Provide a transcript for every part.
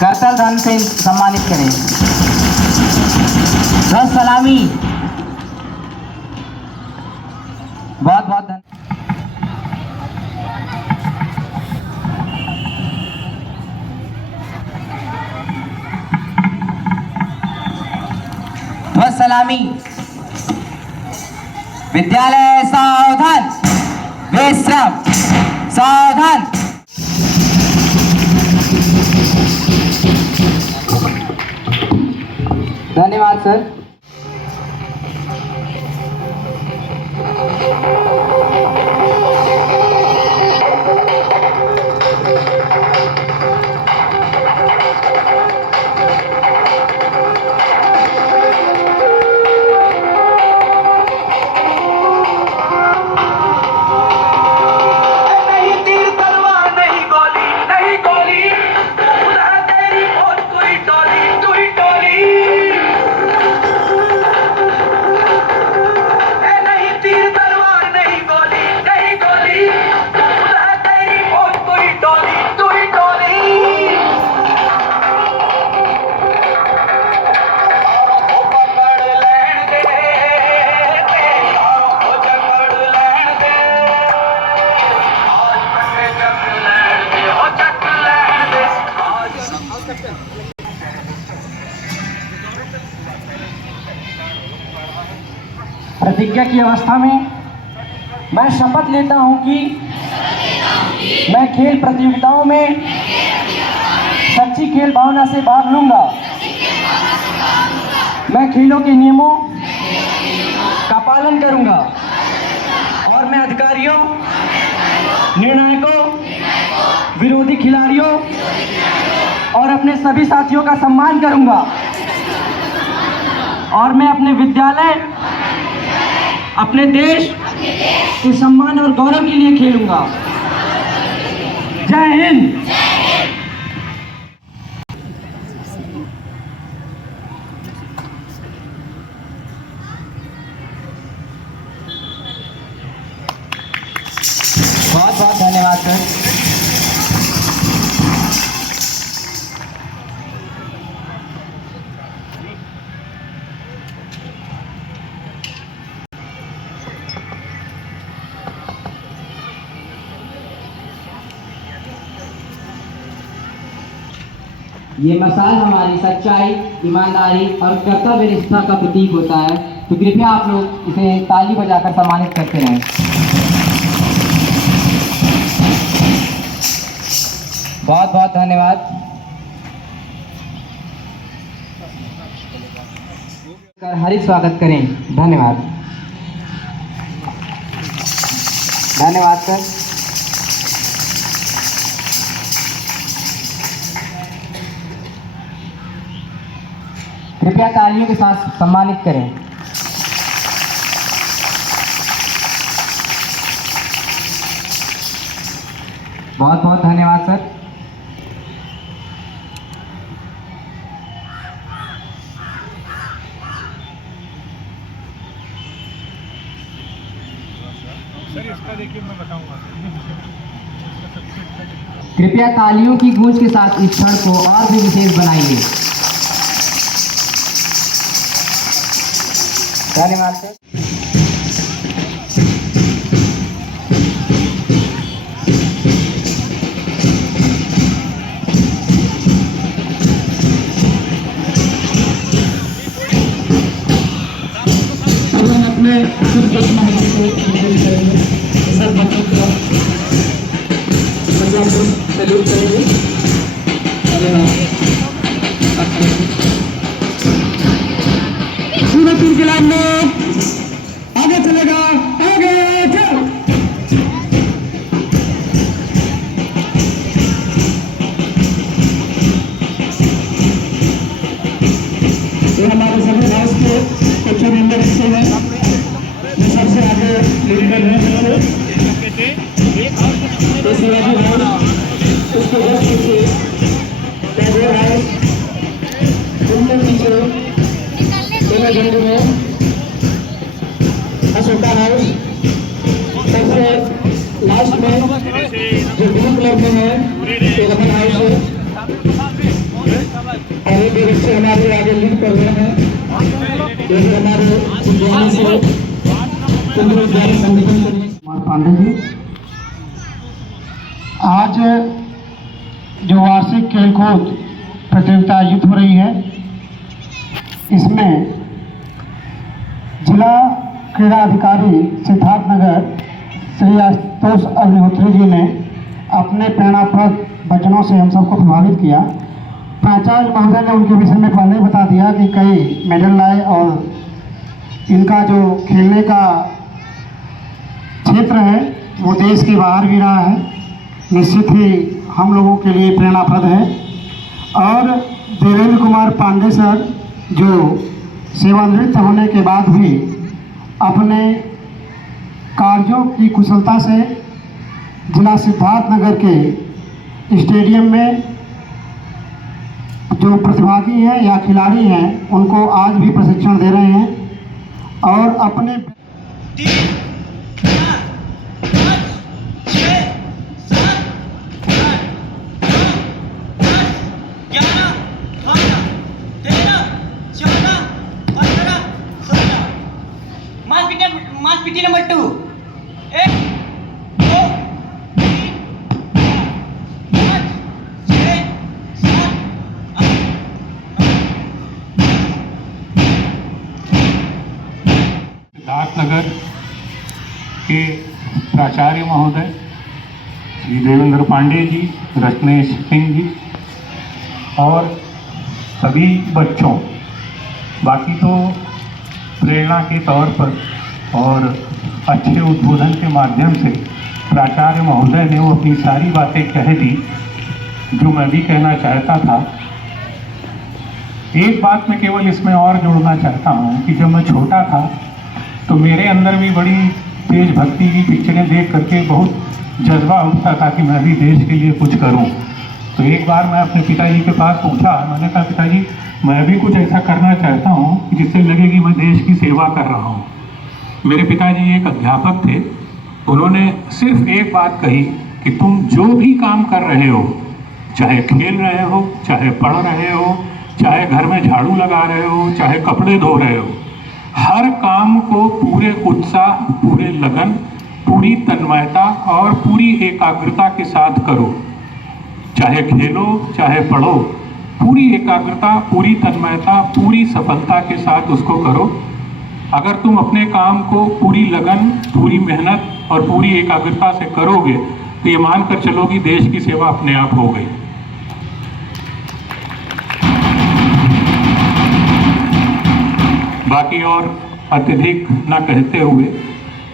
करतल धन से सम्मानित करें। ध्वज सलामी। बहुत बहुत धन्यवाद। ध्वज सलामी। विद्यालय सावधान, विश्राम, सावधान। धन्यवाद सर। प्रतिज्ञा की अवस्था में मैं शपथ लेता हूं कि मैं खेल प्रतियोगिताओं में सच्ची खेल भावना से भाग लूंगा। मैं खेलों के नियमों का पालन करूंगा और मैं अधिकारियों, निर्णायकों, विरोधी खिलाड़ियों और अपने सभी साथियों का सम्मान करूंगा और मैं अपने विद्यालय, अपने देश के सम्मान और गौरव के लिए खेलूंगा। जय हिंद। बहुत बहुत धन्यवाद सर। ये मसाल हमारी सच्चाई, ईमानदारी और कर्तव्य निष्ठा का प्रतीक होता है, तो कृपया आप लोग इसे ताली बजाकर सम्मानित करते रहें। बहुत बहुत धन्यवाद। हार्दिक स्वागत करें। धन्यवाद। धन्यवाद सर। कृपया तालियों के साथ सम्मानित करें। बहुत बहुत धन्यवाद सर। सर इसका देखिए मैं बताऊंगा। कृपया तालियों की गूंज के साथ इस क्षण को और भी विशेष बनाइए। धन्यवाद सर। कुछ महाराज को विजिट करेंगे। सब बच्चों को मतलब सैल्यूट करेंगे। सूरत इनकलाब में आगे चलेगा, आगे चल। ये हमारे सभी हाउस के कुछ मेंबर हिस्से हैं जो सबसे आगे लीड कर रहे हैं। तो शिवाजी हाउस, उसके जस्ट पीछे टैगोर हाउस, उनके पीछे तेरा गंज में अशोका हाउस, सबसे लास्ट में जो ब्लू कलर में है तो रमन हाउस है। और ये बच्चे हमारे आगे लीड कर रहे हैं, जैसे हमारे विद्यालय से केंद्रीय विद्यालय संगठन के कुमार पांडे जी। आज जो वार्षिक खेलकूद प्रतियोगिता आयोजित हो रही है, इसमें जिला क्रीड़ा अधिकारी सिद्धार्थनगर श्री आशुतोष अग्निहोत्री जी ने अपने प्रेरणाप्रद वचनों से हम सबको प्रभावित किया। प्राचार्य महोदय ने उनके विषय में पहले ही बता दिया कि कई मेडल लाए और इनका जो खेलने का क्षेत्र है वो देश के बाहर भी रहा है, निश्चित ही हम लोगों के लिए प्रेरणाप्रद है। और देवेंद्र कुमार पांडे सर जो सेवानिवृत्त होने के बाद भी अपने कार्यों की कुशलता से जिला सिद्धार्थनगर के स्टेडियम में जो प्रतिभागी हैं या खिलाड़ी हैं उनको आज भी प्रशिक्षण दे रहे हैं और अपने 3, 4, 5, 6, 7, 8, 9, 10, 11, 12, 13, 14, 15, 16। मास पीटी नंबर 2। 1, 2, 3, 4, 5, 6, 7, 8, 9। सिद्धार्थनगर के प्राचार्य महोदय श्री देवेंद्र पांडे जी, रत्नेश सिंह जी और सभी बच्चों, बाकी तो प्रेरणा के तौर पर और अच्छे उद्बोधन के माध्यम से प्राचार्य महोदय ने वो अपनी सारी बातें कह दी जो मैं भी कहना चाहता था। एक बात मैं केवल इसमें और जोड़ना चाहता हूँ कि जब मैं छोटा था तो मेरे अंदर भी बड़ी तेज भक्ति की पिक्चरें देख करके बहुत जज्बा उठता था कि मैं भी देश के लिए कुछ करूं। तो एक बार मैं अपने पिताजी के पास पूछा, मैंने कहा पिताजी मैं भी कुछ ऐसा करना चाहता हूं कि जिससे लगे कि मैं देश की सेवा कर रहा हूं। मेरे पिताजी एक अध्यापक थे, उन्होंने सिर्फ एक बात कही कि तुम जो भी काम कर रहे हो, चाहे खेल रहे हो, चाहे पढ़ रहे हो, चाहे घर में झाड़ू लगा रहे हो, चाहे कपड़े धो रहे हो, हर काम को पूरे उत्साह, पूरे लगन, पूरी तन्मयता और पूरी एकाग्रता के साथ करो। चाहे खेलो, चाहे पढ़ो, पूरी एकाग्रता, पूरी तन्मयता, पूरी सफलता के साथ उसको करो। अगर तुम अपने काम को पूरी लगन, पूरी मेहनत और पूरी एकाग्रता से करोगे तो ये मानकर चलो कि देश की सेवा अपने आप हो गई। बाकी और अत्यधिक न कहते हुए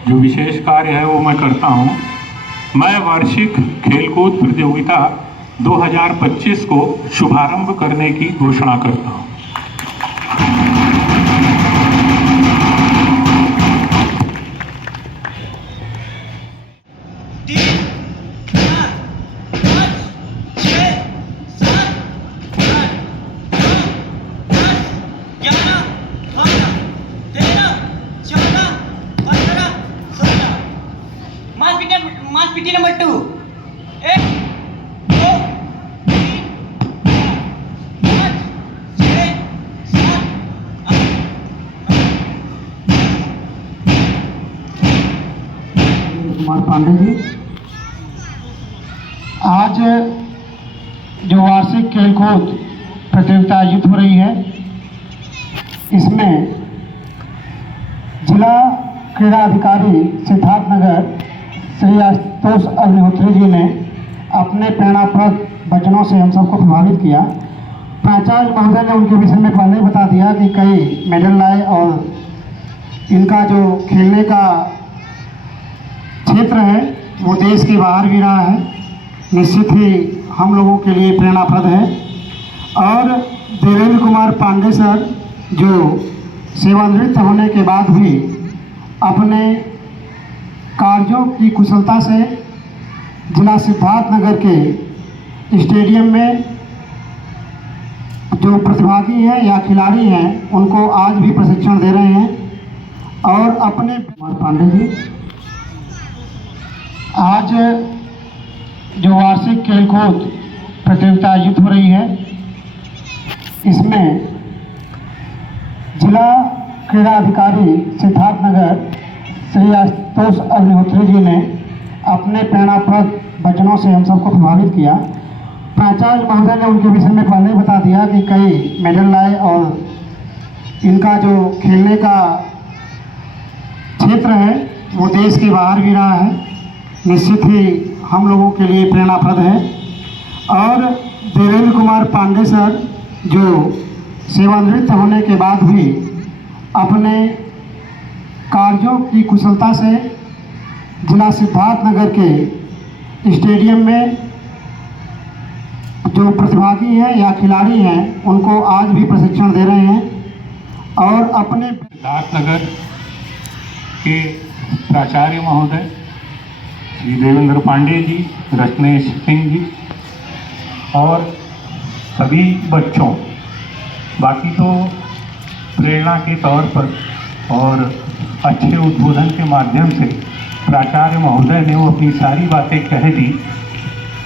जो विशेष कार्य है वो मैं करता हूँ। मैं वार्षिक खेलकूद प्रतियोगिता 2025 को शुभारंभ करने की घोषणा करता हूँ। मास पीटी नंबर 2। 1, 2, 3, 4, 5, 6, 7, 8, 9। कुमार पांडे जी। आज जो वार्षिक खेलकूद प्रतियोगिता आयोजित हो रही है, इसमें जिला क्रीड़ा अधिकारी सिद्धार्थ नगर श्री आशुतोष अग्निहोत्री जी ने अपने प्रेरणाप्रद वचनों से हम सबको प्रभावित किया। प्राचार्य महोदय ने उनके विषय में पहले ही बता दिया कि कई मेडल लाए और इनका जो खेलने का क्षेत्र है वो देश के बाहर भी रहा है। निश्चित ही हम लोगों के लिए प्रेरणाप्रद है। और देवेंद्र कुमार पांडे सर जो सेवानिवृत्त होने के बाद भी अपने कार्यों की कुशलता से जिला सिद्धार्थनगर के स्टेडियम में जो प्रतिभागी हैं या खिलाड़ी हैं उनको आज भी प्रशिक्षण दे रहे हैं। और अपने कुमार पांडे जी आज जो वार्षिक खेलकूद प्रतियोगिता आयोजित हो रही है इसमें जिला क्रीड़ा अधिकारी सिद्धार्थनगर श्री आशुतोष अग्निहोत्री जी ने अपने प्रेरणाप्रद वचनों से हम सबको प्रभावित किया। प्राचार्य महोदय ने उनके विषय में पहले ही बता दिया कि कई मेडल लाए और इनका जो खेलने का क्षेत्र है वो देश के बाहर भी रहा है। निश्चित ही हम लोगों के लिए प्रेरणाप्रद है। और देवेंद्र कुमार पांडे सर जो सेवानिवृत्त होने के बाद भी अपने कार्यों की कुशलता से जिला सिद्धार्थनगर के स्टेडियम में जो प्रतिभागी हैं या खिलाड़ी हैं उनको आज भी प्रशिक्षण दे रहे हैं। और अपने सिद्धार्थनगर के प्राचार्य महोदय श्री देवेंद्र पांडे जी, रत्नेश सिंह जी और सभी बच्चों, बाकी तो प्रेरणा के तौर पर और अच्छे उद्बोधन के माध्यम से प्राचार्य महोदय ने वो अपनी सारी बातें कह दी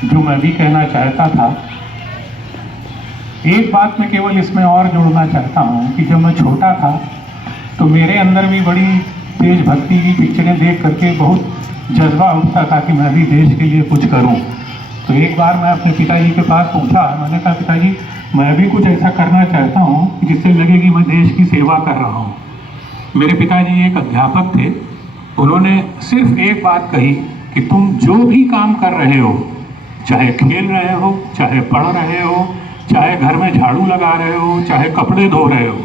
जो मैं भी कहना चाहता था। एक बात मैं केवल इसमें और जोड़ना चाहता हूँ कि जब मैं छोटा था तो मेरे अंदर भी बड़ी तेज भक्ति की पिक्चरें देख करके बहुत जज्बा उठता था कि मैं भी देश के लिए कुछ करूँ। तो एक बार मैं अपने पिताजी के पास पूछा, मैंने कहा पिताजी मैं भी कुछ ऐसा करना चाहता हूँ जिससे लगे कि मैं देश की सेवा कर रहा हूँ। मेरे पिताजी एक अध्यापक थे, उन्होंने सिर्फ एक बात कही कि तुम जो भी काम कर रहे हो, चाहे खेल रहे हो, चाहे पढ़ रहे हो, चाहे घर में झाड़ू लगा रहे हो, चाहे कपड़े धो रहे हो,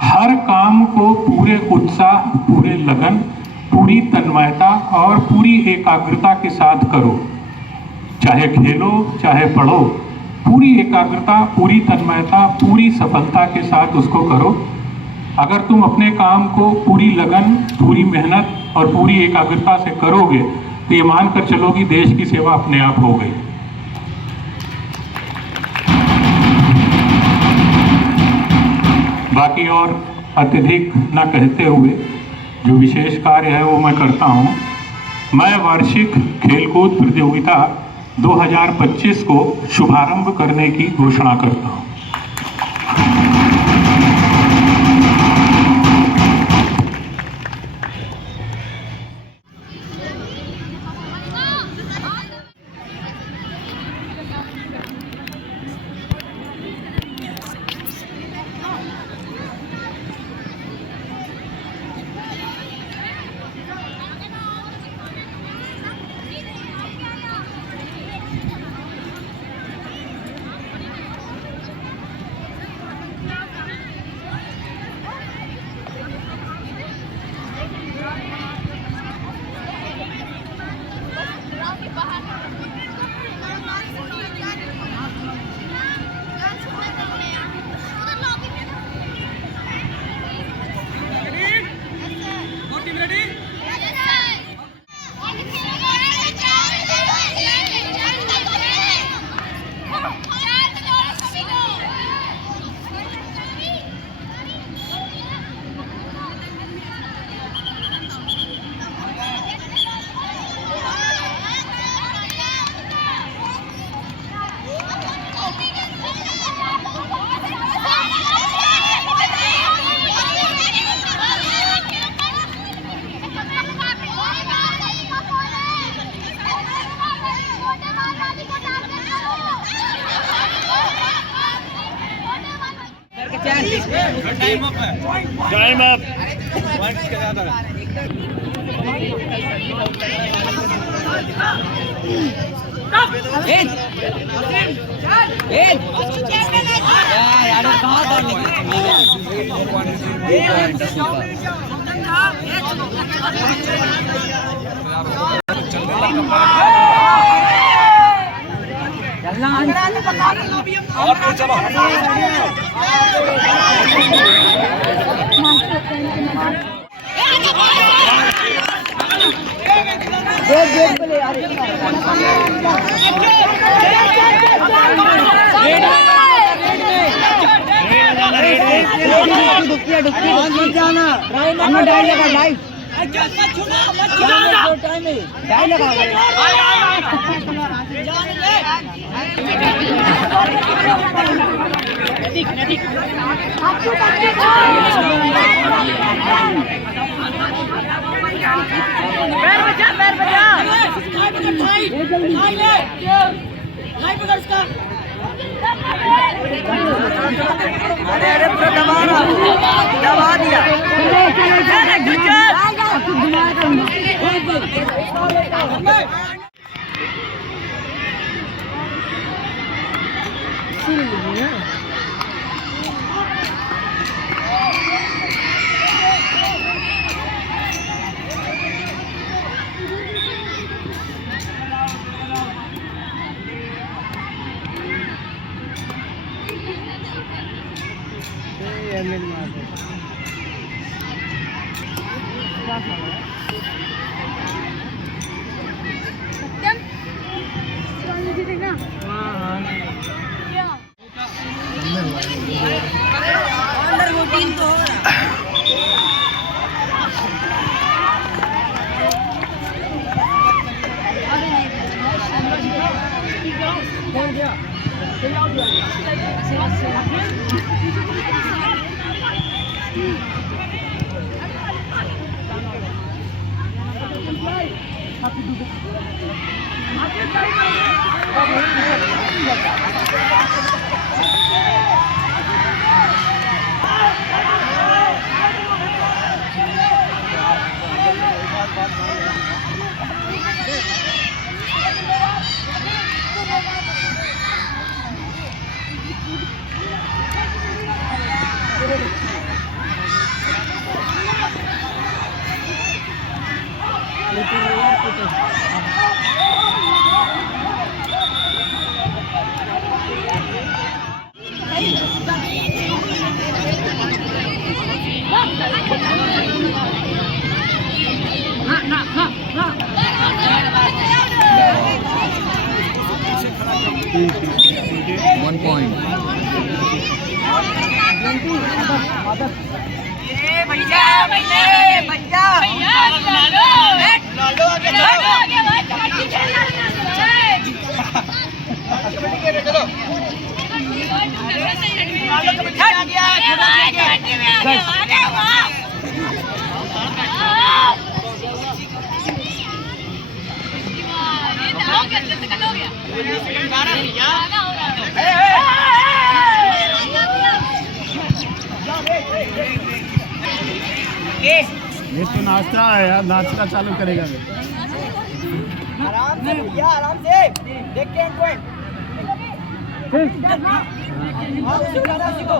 हर काम को पूरे उत्साह, पूरे लगन, पूरी तन्मयता और पूरी एकाग्रता के साथ करो। चाहे खेलो, चाहे पढ़ो, पूरी एकाग्रता, पूरी तन्मयता, पूरी सफलता के साथ उसको करो। अगर तुम अपने काम को पूरी लगन, पूरी मेहनत और पूरी एकाग्रता से करोगे तो ये मानकर चलो कि देश की सेवा अपने आप हो गई। बाकी और अत्यधिक न कहते हुए जो विशेष कार्य है वो मैं करता हूँ। मैं वार्षिक खेलकूद प्रतियोगिता 2025 को शुभारंभ करने की घोषणा करता हूँ। टाइम अप ये तो नाश्ता है यार, नाश्ता चालू करेगा। आराम से भैया, आराम से देख के एंड पॉइंट। सीखो।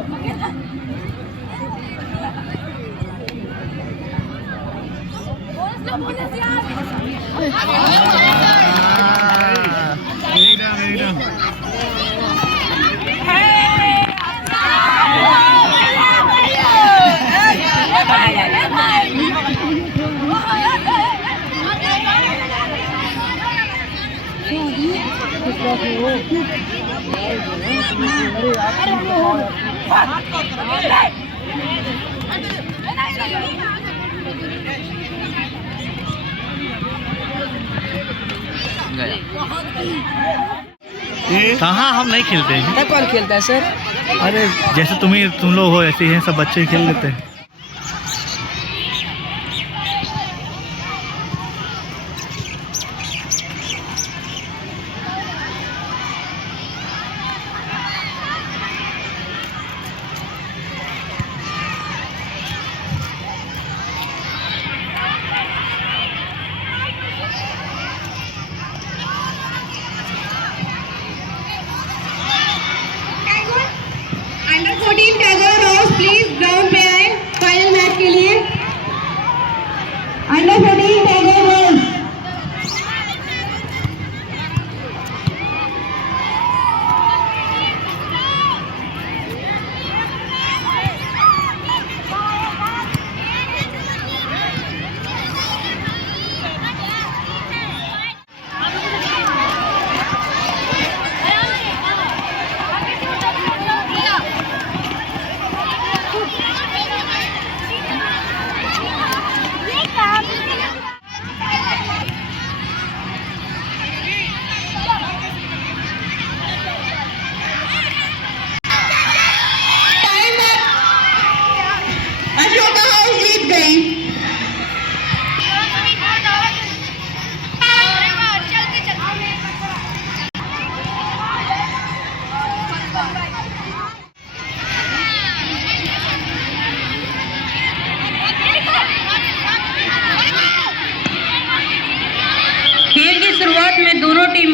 कहाँ हम नहीं खेलते हैं। कौन खेलता है सर? अरे जैसे तुम लोग हो ऐसे ही सब बच्चे खेल लेते हैं।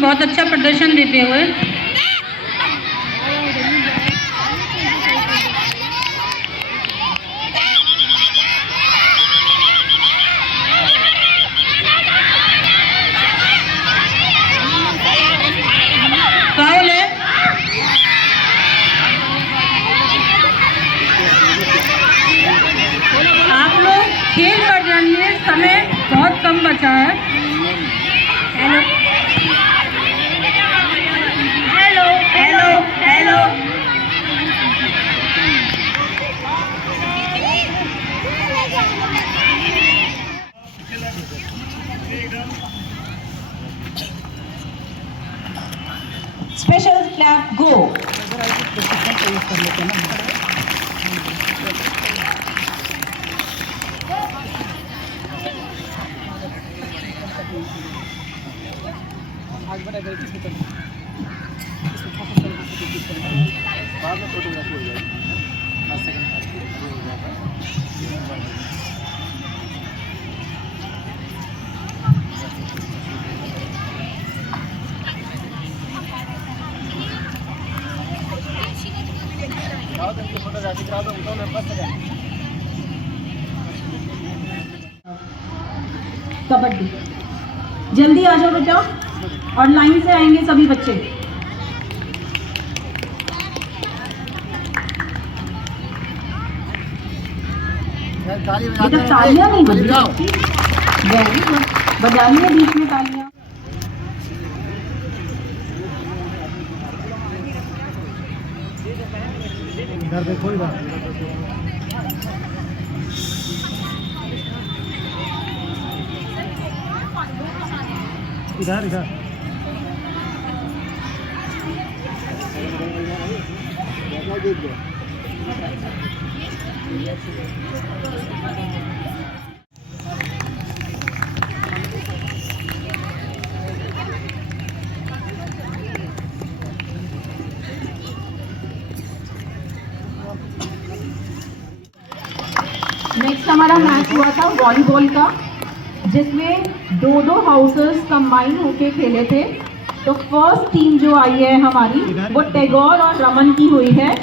टीम बहुत अच्छा प्रदर्शन देते हुए फाउल है। आप लोग खेल कर जाइए, समय बहुत कम बचा है। Hello hello hello hello special clap go. Kabaddi, जल्दी आ जाओ बेटा और लाइन से आएंगे सभी बच्चे। बेटा तालियां नहीं बजाओ, वेरी गुड, बजाइए बीच में तालियां। इधर देखो, इधर इधर इधर नेक्स्ट हमारा मैच हुआ था वॉलीबॉल का, जिसमें दो हाउसेस कंबाइन होके खेले थे। तो फर्स्ट टीम जो आई है हमारी वो टैगोर और रमन की हुई है,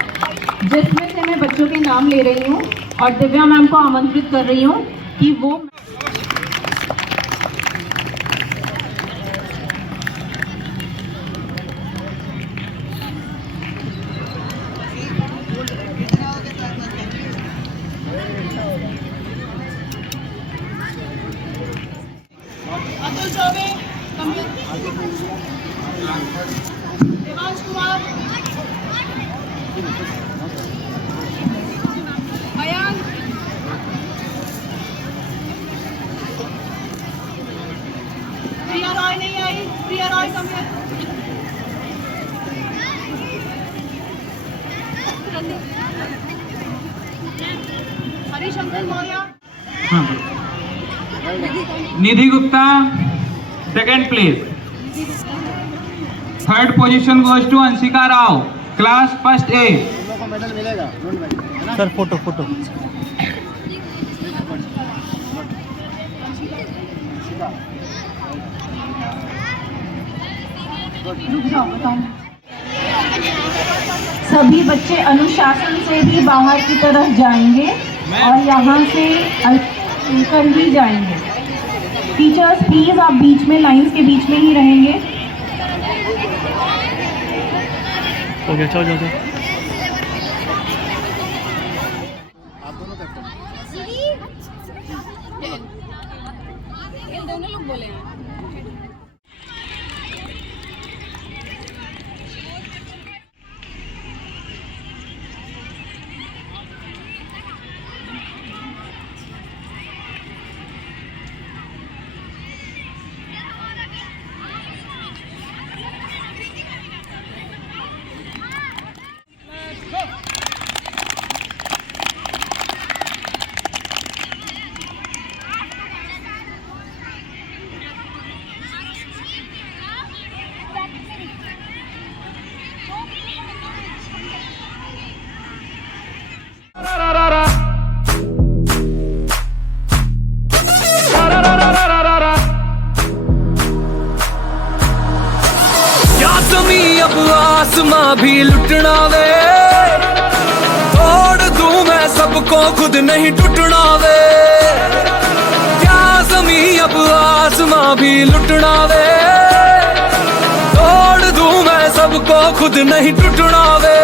जिसमें से मैं बच्चों के नाम ले रही हूँ और दिव्या मैम को आमंत्रित कर रही हूँ कि वो अतुल चौबे, देवांश कुमार, मयंक, प्रिया रॉय नहीं आई, प्रिया रॉय कमियत, Harishankar Maurya, Nidhi Gupta second place. Third position goes to Anshika Rao, class first A. Medal मिलेगा सर फोटो फोटो। सभी बच्चे अनुशासन से भी बाहर की तरफ जाएंगे और यहाँ से कर ही जाएंगे। टीचर्स प्लीज आप बीच में लाइंस के बीच में ही रहेंगे। हो गया, चलो जाओ। दोनों लोग बोले हैं। भी लुटना वे, तोड़ दूं मैं सबको खुद नहीं टूटना वे। क्या ज़मीं अब आसमां भी लुटना वे, तोड़ दूं मैं सबको खुद नहीं टूटना वे।